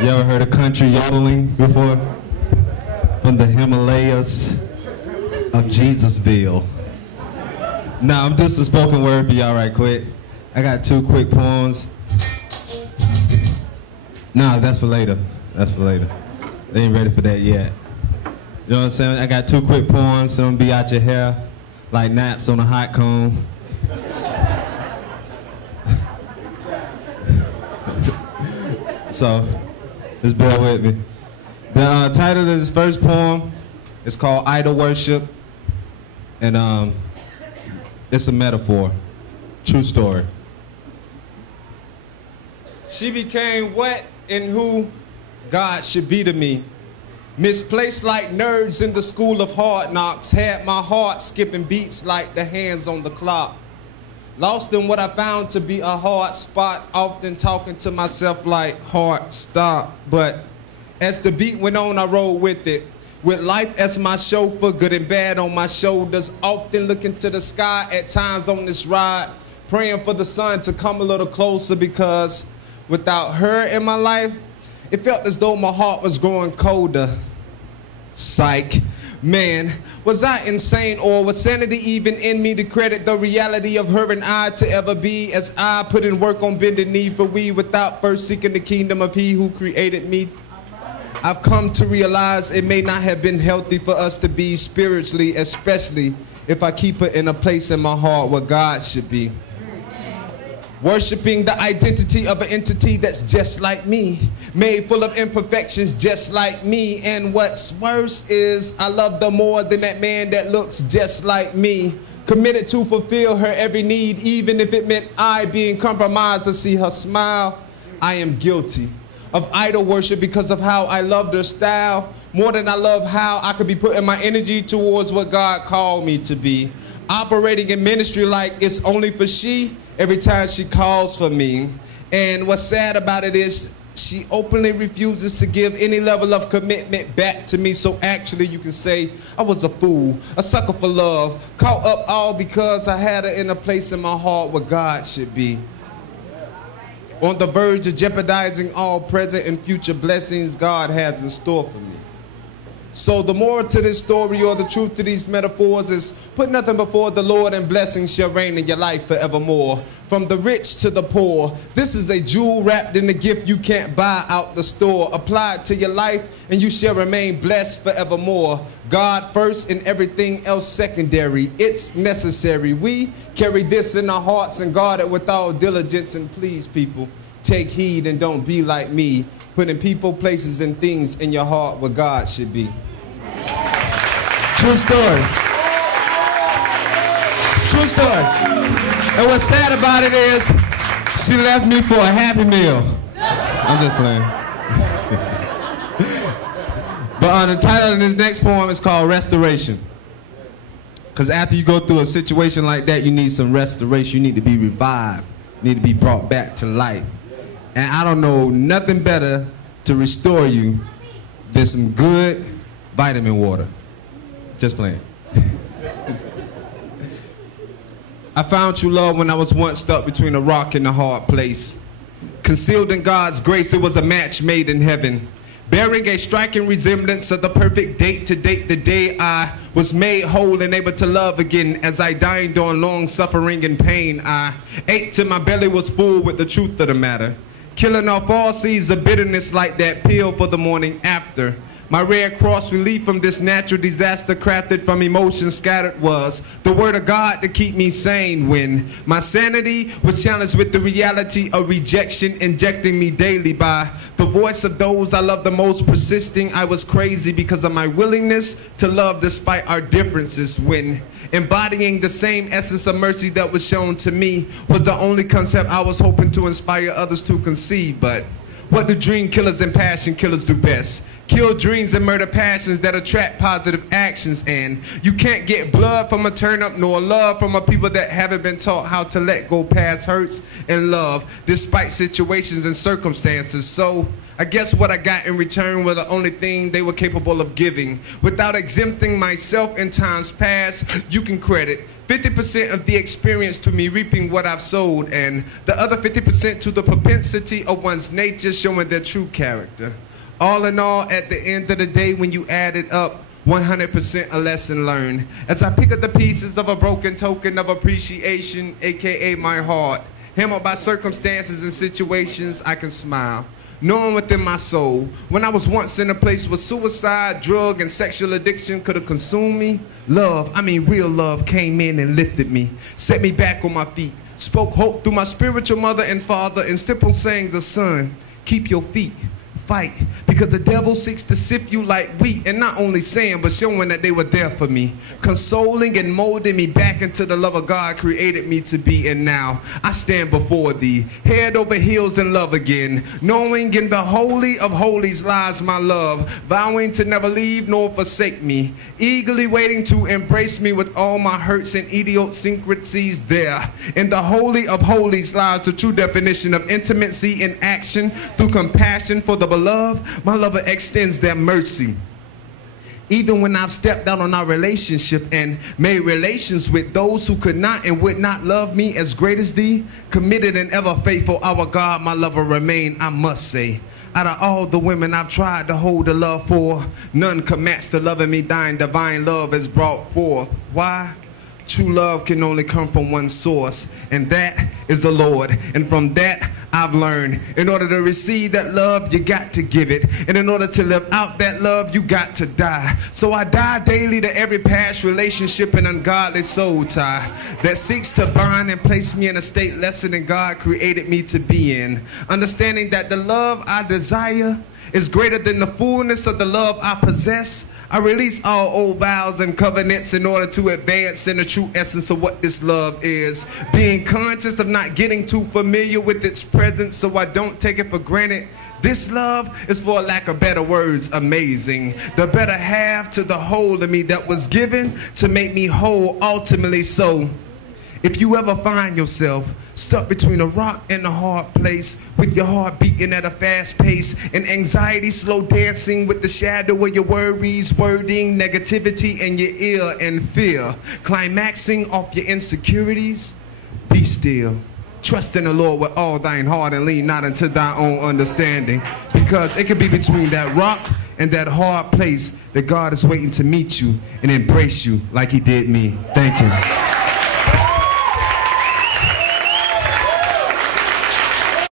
You ever heard of country yodeling before? From the Himalayas of Jesusville. Now, I'm just a spoken word for y'all right quick. I got 2 quick poems. Nah, that's for later. That's for later. They ain't ready for that yet. You know what I'm saying? I got 2 quick poems. They're gonna be out your hair like naps on a hot comb. So, just bear with me. The title of this first poem is called Idol Worship, and it's a metaphor. True story. She became what and who God should be to me. Misplaced like nerds in the school of hard knocks, had my heart skipping beats like the hands on the clock. Lost in what I found to be a hard spot, often talking to myself like, heart, stop. But as the beat went on, I rolled with it. With life as my chauffeur, good and bad on my shoulders, often looking to the sky at times on this ride, praying for the sun to come a little closer, because without her in my life, it felt as though my heart was growing colder. Psych. Man, was I insane, or was sanity even in me to credit the reality of her and I to ever be, as I put in work on bending knee for we, without first seeking the kingdom of he who created me? I've come to realize it may not have been healthy for us to be spiritually, especially if I keep her in a place in my heart where God should be. Worshipping the identity of an entity that's just like me, made full of imperfections just like me. And what's worse is I love her more than that man that looks just like me. Committed to fulfill her every need, even if it meant I being compromised to see her smile. I am guilty of idol worship because of how I loved her style, more than I love how I could be putting my energy towards what God called me to be. Operating in ministry like it's only for she, every time she calls for me. And what's sad about it is she openly refuses to give any level of commitment back to me. So actually you can say I was a fool, a sucker for love, caught up all because I had her in a place in my heart where God should be. On the verge of jeopardizing all present and future blessings God has in store for me. So the moral to this story, or the truth to these metaphors, is put nothing before the Lord and blessings shall reign in your life forevermore. From the rich to the poor, this is a jewel wrapped in a gift you can't buy out the store. Apply it to your life and you shall remain blessed forevermore. God first and everything else secondary. It's necessary. We carry this in our hearts and guard it with all diligence. And please, people, take heed and don't be like me, putting people, places, and things in your heart where God should be. True story. True story. And what's sad about it is she left me for a Happy Meal. I'm just playing. But the title of this next poem is called Restoration. Because after you go through a situation like that, you need some restoration. You need to be revived. You need to be brought back to life. And I don't know nothing better to restore you than some good vitamin water. Just playing. I found true love when I was once stuck between a rock and a hard place. Concealed in God's grace, it was a match made in heaven, bearing a striking resemblance of the perfect date to date the day I was made whole and able to love again. As I dined on long suffering and pain, I ate till my belly was full with the truth of the matter, killing off all seeds of bitterness like that pill for the morning after. My Red Cross relief from this natural disaster, crafted from emotions scattered, was the word of God to keep me sane when my sanity was challenged with the reality of rejection injecting me daily by the voice of those I love the most, persisting I was crazy because of my willingness to love despite our differences, when embodying the same essence of mercy that was shown to me was the only concept I was hoping to inspire others to conceive. But what do dream killers and passion killers do best? Kill dreams and murder passions that attract positive actions. And you can't get blood from a turnip nor love from a people that haven't been taught how to let go past hurts and love despite situations and circumstances. So I guess what I got in return was the only thing they were capable of giving. Without exempting myself in times past, you can credit 50% of the experience to me reaping what I've sowed, and the other 50% to the propensity of one's nature showing their true character. All in all, at the end of the day, when you add it up, 100% a lesson learned. As I pick up the pieces of a broken token of appreciation, aka my heart, hammered by circumstances and situations, I can smile, knowing within my soul, when I was once in a place where suicide, drug, and sexual addiction could have consumed me, love, I mean real love, came in and lifted me, set me back on my feet, spoke hope through my spiritual mother and father in simple sayings of, son, keep your feet, fight, because the devil seeks to sift you like wheat, and not only saying but showing that they were there for me, consoling and molding me back into the love of God created me to be. And now I stand before thee, head over heels in love again, knowing in the holy of holies lies my love, vowing to never leave nor forsake me, eagerly waiting to embrace me with all my hurts and idiosyncrasies there. In the holy of holies lies the true definition of intimacy in action through compassion for the beloved. My lover extends their mercy. Even when I've stepped out on our relationship and made relations with those who could not and would not love me as great as thee, committed and ever faithful, our God, my lover, remain, I must say. Out of all the women I've tried to hold a love for, none can match the love in me thine divine love has brought forth. Why? True love can only come from one source, and that is the Lord. And from that, I've learned, in order to receive that love, you got to give it. And in order to live out that love, you got to die. So I die daily to every past relationship and ungodly soul tie that seeks to bind and place me in a state lesser than God created me to be in. Understanding that the love I desire is greater than the fullness of the love I possess, I release all old vows and covenants in order to advance in the true essence of what this love is. Being conscious of not getting too familiar with its presence so I don't take it for granted. This love is, for lack of better words, amazing. The better half to the whole of me that was given to make me whole ultimately. So if you ever find yourself stuck between a rock and a hard place, with your heart beating at a fast pace and anxiety slow dancing with the shadow of your worries, wording, negativity in your ear and fear, climaxing off your insecurities, be still. Trust in the Lord with all thine heart and lean not unto thy own understanding, because it could be between that rock and that hard place that God is waiting to meet you and embrace you like he did me. Thank you.